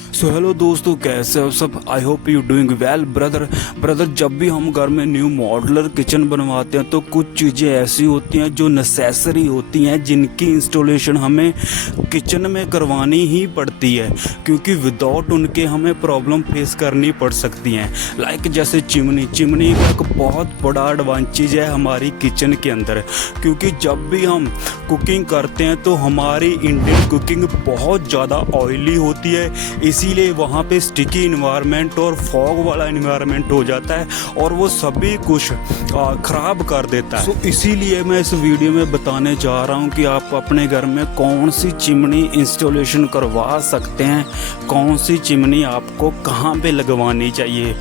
So hello दोस्तों, कैसे हो सब। I hope you doing well brother. जब भी हम घर में न्यू मॉड्यूलर किचन बनवाते हैं तो कुछ चीज़ें ऐसी होती हैं जो नेसेसरी होती हैं, जिनकी इंस्टॉलेशन हमें किचन में करवानी ही पड़ती है, क्योंकि विदाउट उनके हमें प्रॉब्लम फेस करनी पड़ सकती हैं। लाइक जैसे चिमनी का एक बहुत बड़ा एडवांटेज है हमारी किचन के अंदर, क्योंकि जब भी हम कुकिंग करते हैं तो हमारी इंडियन कुकिंग बहुत ज़्यादा ऑयली होती है, इसीलिए वहाँ पे स्टिकी इन्वायरमेंट और फॉग वाला इन्वायरमेंट हो जाता है और वो सभी कुछ ख़राब कर देता है। तो इसीलिए मैं इस वीडियो में बताने जा रहा हूँ कि आप अपने घर में कौन सी चिमनी इंस्टॉलेशन करवा सकते हैं, कौन सी चिमनी आपको कहाँ पे लगवानी चाहिए।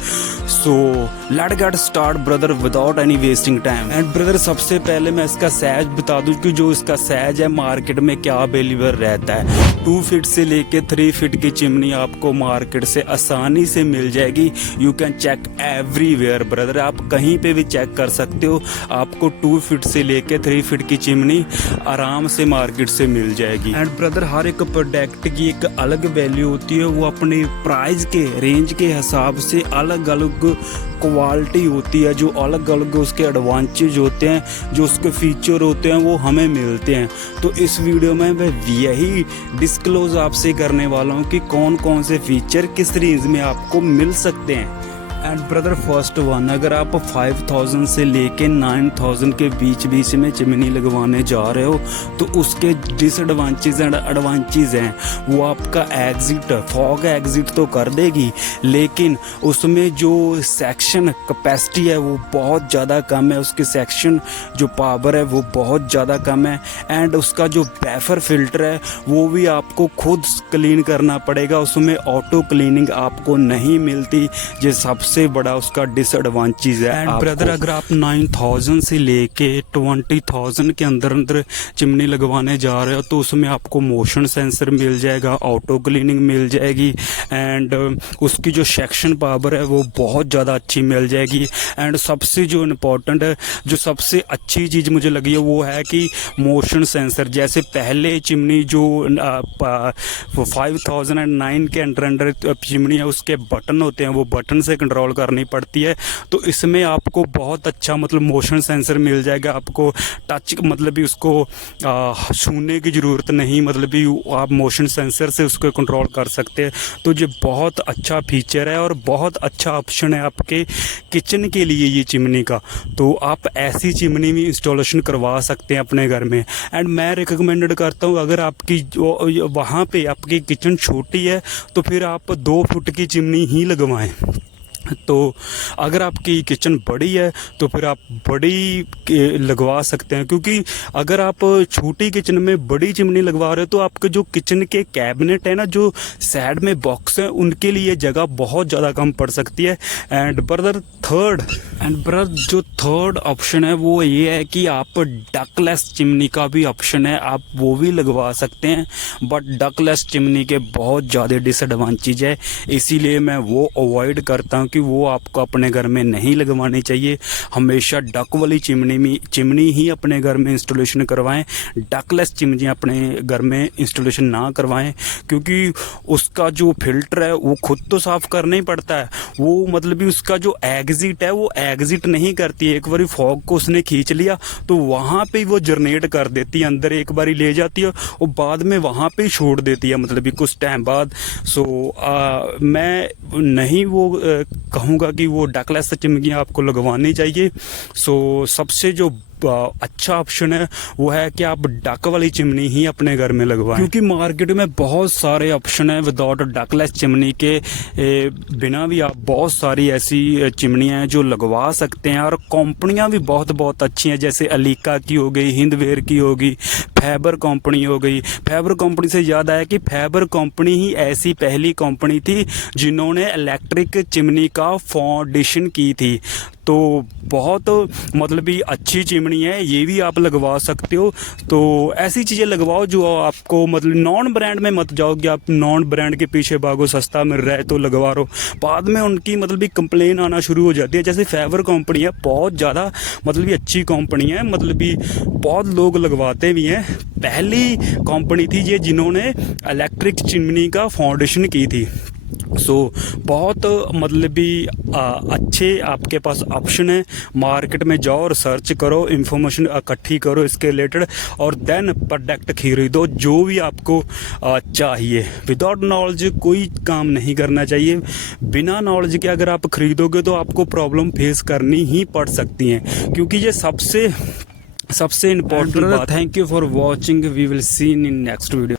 So let's get start brother without any wasting time. And brother, सबसे पहले मैं इसका साइज बता दूं कि जो इसका साइज है मार्केट में क्या अवेलेबल रहता है। 2 फीट से लेके 3 फीट की चिमनी आपको मार्केट से आसानी से मिल जाएगी। You can check everywhere brother, आप कहीं पे भी चेक कर सकते हो। आपको 2 फीट से लेके 3 फीट की चिमनी आराम से मार्केट से मिल जाएगी। एंड ब्रदर, हर एक प्रोडक्ट की एक अलग वैल्यू होती है, वो अपने प्राइस के रेंज के हिसाब से अलग अलग क्वालिटी होती है, जो अलग अलग उसके एडवांटेज होते हैं, जो उसके फीचर होते हैं वो हमें मिलते हैं। तो इस वीडियो में मैं यही डिस्क्लोज आपसे करने वाला हूँ कि कौन कौन से फीचर किस रेंज में आपको मिल सकते हैं। एंड ब्रदर, फर्स्ट वन, अगर आप 5000 से लेके 9000 के बीच में चिमनी लगवाने जा रहे हो तो उसके डिसएडवांटेज एंड एडवांटेज हैं। वो आपका एग्जिट, फॉग एग्जिट तो कर देगी, लेकिन उसमें जो सेक्शन कैपेसिटी है वो बहुत ज़्यादा कम है, उसकी सेक्शन जो पावर है वो बहुत ज़्यादा कम है। एंड उसका जो बैफर फिल्टर है वो भी आपको खुद क्लीन करना पड़ेगा, उसमें ऑटो क्लीनिंग आपको नहीं मिलती, जो सबसे बड़ा उसका डिसएडवांटेज है। एंड ब्रदर, अगर आप 9000 से लेके 20000 के अंदर चिमनी लगवाने जा रहे हो तो उसमें आपको मोशन सेंसर मिल जाएगा, ऑटो क्लीनिंग मिल जाएगी, एंड उसकी जो सेक्शन पावर है वो बहुत ज़्यादा अच्छी मिल जाएगी। एंड सबसे जो इम्पोर्टेंट है, जो सबसे अच्छी चीज़ मुझे लगी है वो है कि मोशन सेंसर। जैसे पहले चिमनी जो 5009 के अंडर चिमनी है उसके बटन होते हैं, वो बटन से कंट्रोल करनी पड़ती है। तो इसमें आपको बहुत अच्छा मतलब मोशन सेंसर मिल जाएगा, आपको टच मतलब भी उसको छूने की ज़रूरत नहीं, मतलब भी आप मोशन सेंसर से उसको कंट्रोल कर सकते हैं। तो ये बहुत अच्छा फीचर है और बहुत अच्छा ऑप्शन है आपके किचन के लिए ये चिमनी का। तो आप ऐसी चिमनी भी इंस्टॉलेशन करवा सकते हैं अपने घर में। एंड मैं रिकमेंडेड करता हूँ, अगर आपकी वहाँ पे आपकी किचन छोटी है तो फिर आप 2 फुट की चिमनी ही लगवाएं। तो अगर आपकी किचन बड़ी है तो फिर आप बड़ी लगवा सकते हैं, क्योंकि अगर आप छोटी किचन में बड़ी चिमनी लगवा रहे हो तो आपके जो किचन के कैबिनेट है ना, जो साइड में बॉक्स हैं, उनके लिए जगह बहुत ज़्यादा कम पड़ सकती है। एंड ब्रदर जो थर्ड ऑप्शन है वो ये है कि आप डकलेस चिमनी का भी ऑप्शन है, आप वो भी लगवा सकते हैं। बट डकलेस चिमनी के बहुत ज़्यादा डिसएडवांटेज है, इसीलिए मैं वो अवॉइड करता हूँ कि वो आपको अपने घर में नहीं लगवानी चाहिए। हमेशा डक वाली चिमनी ही अपने घर में इंस्टॉलेशन करवाएं, डकलेस चिमनी अपने घर में इंस्टॉलेशन ना करवाएं, क्योंकि उसका जो फिल्टर है वो खुद तो साफ़ करना ही पड़ता है। वो मतलब भी उसका जो एग्जिट है वो एग्जिट नहीं करती है। एक बारी फॉग को उसने खींच लिया तो वहाँ पे वो जनरेट कर देती है, अंदर एक बारी ले जाती है और बाद में वहाँ पे छोड़ देती है, मतलब भी कुछ टाइम बाद। सो मैं नहीं वो कहूँगा कि वो डकलेस चिमनी आपको लगवानी चाहिए। सो सबसे जो अच्छा ऑप्शन है वो है कि आप डक वाली चिमनी ही अपने घर में लगवाएं, क्योंकि मार्केट में बहुत सारे ऑप्शन है विदाउट डकलेस चिमनी के बिना भी आप बहुत सारी ऐसी चिमनियाँ हैं जो लगवा सकते हैं। और कंपनियां भी बहुत अच्छी हैं, जैसे अलीका की हो गई, हिंदवेयर की होगी, फैबर कंपनी हो गई। फैबर कंपनी से याद आया कि फैबर कंपनी ही ऐसी पहली कंपनी थी जिन्होंने इलेक्ट्रिक चिमनी का फाउंडेशन की थी। तो बहुत मतलब भी अच्छी चिमनी है, ये भी आप लगवा सकते हो। तो ऐसी चीज़ें लगवाओ जो आपको मतलब नॉन ब्रांड में मत जाओ कि आप नॉन ब्रांड के पीछे भागो, सस्ता मिल रहा है तो लगवा लो, बाद में उनकी मतलब भी कंप्लेन आना शुरू हो जाती है। जैसे फेवर कंपनी है, बहुत ज़्यादा मतलब भी अच्छी कंपनी है, मतलब भी बहुत लोग लगवाते भी हैं। पहली कंपनी थी ये जिन्होंने इलेक्ट्रिक चिमनी का फाउंडेशन की थी। सो बहुत मतलब भी अच्छे आपके पास ऑप्शन है। मार्केट में जाओ और सर्च करो, इंफॉर्मेशन इकट्ठी करो इसके रिलेटेड, और देन प्रोडक्ट खरीदो जो भी आपको चाहिए। विदाउट नॉलेज कोई काम नहीं करना चाहिए। बिना नॉलेज के अगर आप खरीदोगे तो आपको प्रॉब्लम फेस करनी ही पड़ सकती हैं, क्योंकि ये सबसे इम्पोर्टेंट बात। Thank you for watching, we will see in next video.